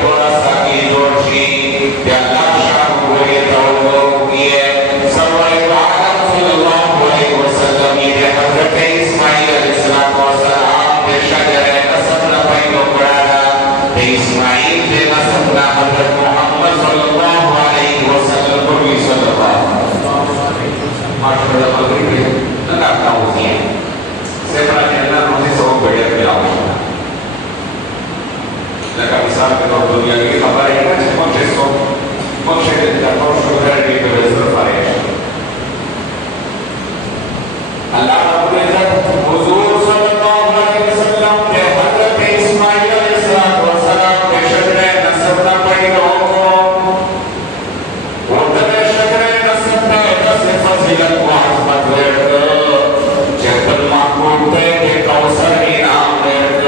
تھوڑا سا کی جوشی کہ اللہ شاہ ہوئے توجہ کیے سرور عالم صلی اللہ علیہ وسلم یہ حضرت اسماعیل علیہ السلام کے شجر نسب نہ پیدا پڑا اسماعیل کے نسب نہ حضرت محمد صلی اللہ علیہ وسلم کو بھی صلی اللہ ماشاءاللہ مغرب ہے نہ کا ہوتی ہے سے بڑا جنہ روزی سو بڑے پہ آؤ لکہ مثال کے طور دنیا کی خبر ہے کہ منشے کے طرف شکر کی بزر فریش اللہ رب العزت حضور صلی اللہ علیہ وسلم کے حضرت اسماعیل علیہ السلام کے شجر نسب نہ پیدا ہو وہ در شجر نسب میں دس فضیلت و عظمت ورد جبل محبوب پہ کہ کوثر انعام ورد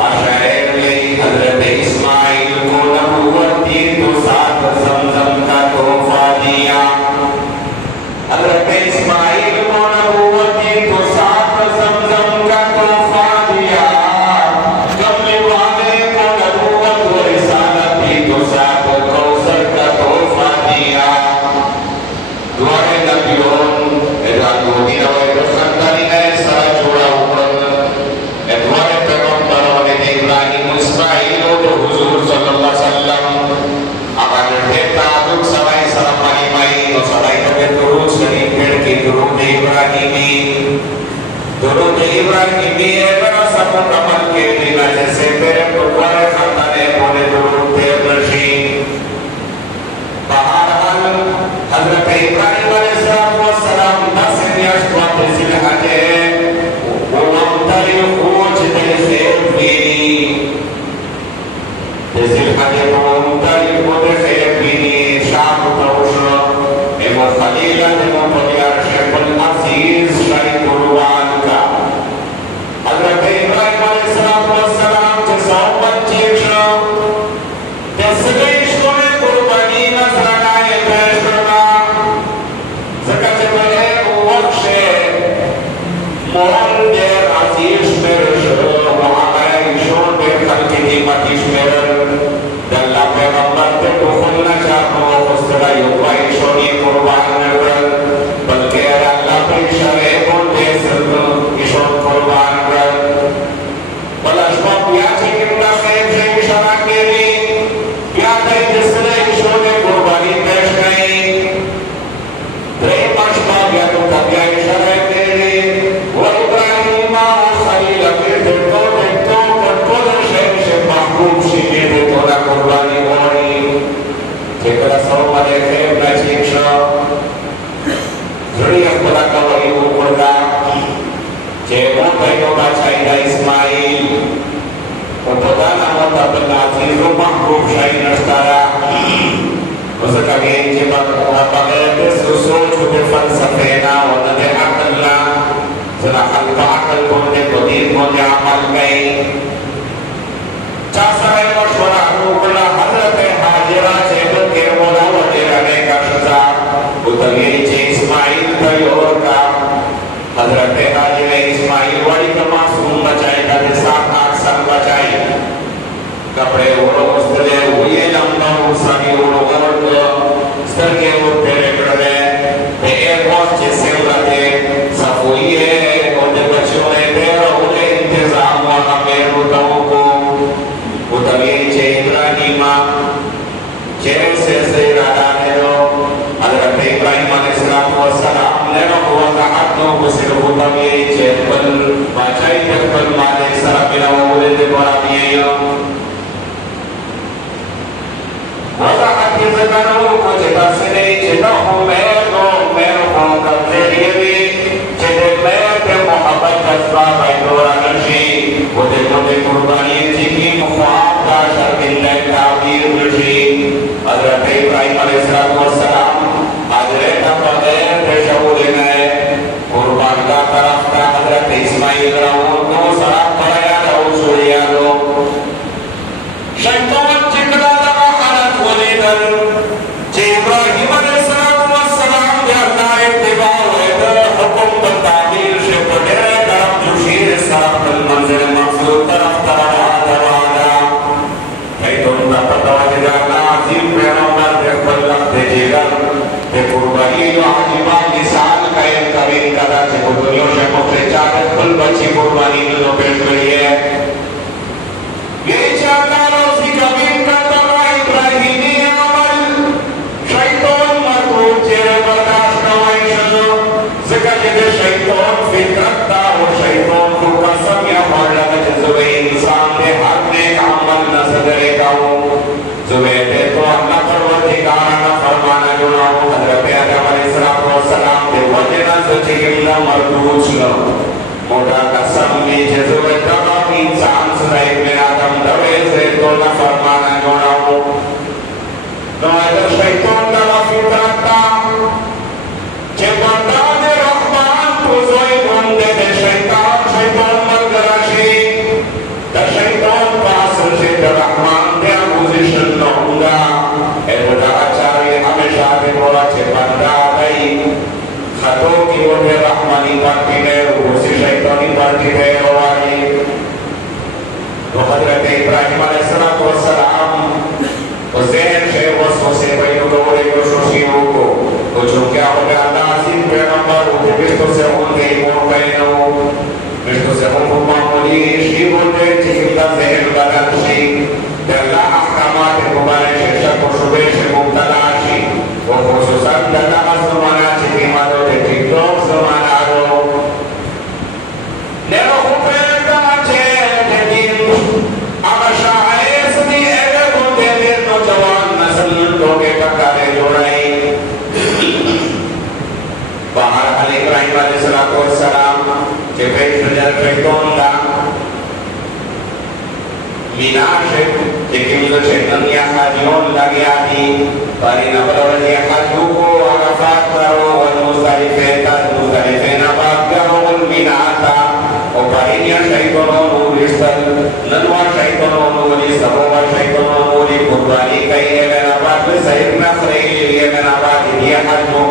اشعر لی حضرت اسماعیل کو نبوت دی تو ساتھ زمزم کا تحفہ دیا حضرت اسماعیل کو نبوت دی تو ساتھ زمزم کا تحفہ دیا کملی والے کو نبوت و رسالت دی تو ساتھ کوثر کا تحفہ دیا دوارے نبیون ادھاتو دینا و ادھاتانی نئے سارا جوڑا اوپر ادوارے پیغمبر و ابراہیم اسماعیل و حضور صلی اللہ علیہ وسلم اگر دیتا دک سوائی سرمانی مائی و سوائی نبی درود شریف پھر کی درود ابراہیمی ہے بنا سب مکمل کے دینا جیسے میرے پروارے خاندانے پونے درود پھر رشی بہرحال حضرت ابراہیم علیہ السلام دس نیاشتوان تیزی لحاجے وممتری خوچ دل خیر بینی تیزی لحاجے وممتری خود خیر بینی شاہ توشو ایمو خلیلہ ایمو پدیار شیخ العزیز شاہی قربان کا حضرت ابراہیم علیہ السلام جیسا بچے شو تیسلے شکونے قربانی نظران آئے پیش کرنا زکا چبلے وقشے مہن دیر عزیز میرے شروع محمد شون بے خلقی دیمتیش میرے دلہ پیغمبر تے تو خلنا چاہو خسترہ یوبائی شونی قربان نگر بلکہ اللہ پہ شرے کن دے سرد اشون قربان کر بلا شما پیاچے کمنا خیب سے اشارہ کے لی پیاچے جسرے اشون قربانی پیش گئی درے پاشما بیاتو تبیا اشارہ کے لی و ابراہیم خلیل اپیر دیتو کٹکول شہر سے محبوب شیئے دیتو نا قربانی ہوئی جکر سو مدے خیب نا چیک شو زڑی اخبرہ کا وہی اوپر دا جیبوں بھائیوں کا چاہیدہ اسماعیل و پتا نامت عبدالعزیز و محبوب شاہی نشتارا وزکا گئی جی بغیر دس سوچ و فلسفینا و ندے عقلنا زنا خلق عقل کندے قدیر کندے عمل گئی چاسرے مشورہ روکنا حضرت حاجرہ چیدن کے مولا و جیرانے کا شزا اتگئی چی اسماعیل تیور کا حضرت حاجرہ اسماعیل وڑی کا معصوم بچائی کا دسات آکسن بچائی کپڑے اوڑو استلے ہوئے لمبا سانی اوڑو اوڑو سترگے اوڑ پیرے کردے بے ایک وقت جسے اڑتے صفوئی ہے اوڑے بچوں نے پیرا اوڑے انتظام وانا پیر اتاؤں کو اتگئی چے ابراہیمہ چیر سے زیرہ دانے دو حضرت ابراہیم علیہ السلام لینا ہوا کہاتوں کو صرف اتگئی چے پل باچائی تک پل مالے سرہ بنا وولے دے بارا دیئے وضاحت کی زکانوں کو چتا سے نہیں چتا ہوں میں ہوں کبزے لیے بھی چتے میں پہ محبت جذبہ بیدورا نشی وہ دیکھو دے قربانی جی کی مخواہ کا شرکل لے تعبیر نشی حضرت ابراہیم علیہ السلام حضرت بغیر پیشہو لینے قربان کا طرف کا حضرت اسماعیل رہو کو سراب پڑھایا رہو سوریا دو شیطان چکڑا لگا حالت ولیدر چی ابراہیم علیہ السلام جاتا اتباع ویدر حکم تعبیر سے پڑھے طرف جو شیر سراب المنزل مقصود طرف طرف شیطان لگا فطرت تا چه بندان رحمان پوزوی گنده ده شیطان مرگراشی ده شیطان پاسر سے ده رحمان ده اپوزیشن نونگا ایدو ده اچاری ہمیشہ ده بولا چه بندہ آگئی خطوں کی وہ ده رحمانی پارٹی ہے اسی شیطانی پارٹی ہے روانی تو حضرت ابراہیم علیہ السلام تو ذہن سے وسوسے بینو دورے کو شوشیوں کو تو جو کیا ہو گیا اللہ عظیم پیغمبر ہوتے مشتو سے ہوتے ایمون پہنو مشتو سے ہوتے معمولی شیب ہوتے چکتا ذہن بدن شی در اللہ احکامات مبارے شک و شبے سے مبتلا شی وہ خصوصاً در اللہ زمانہ چکی مادو دے ٹک ٹاک زمانہ دو نیرو خوبین کا چھے دین اگر شاہیس دی اگر بندے دیر نوجوان نسل لوگے پکارے جوڑائی باہر علی ابراہیم علیہ السلام چه بیت فجر فیتون دا میناشت چه کمزو شیطن یا حاجیون لگیا دی پاری نبرو جی حجو کو عرفات کرو والمزدلفین باقیہو المیناتا و پاری نیا شیطنوں نورستل ننوا شیطنوں نوری سبوبا شیطنوں نوری قربانی کئی ہے میں نبات میں صحیح نفرے لیے میں نبات دیا حجو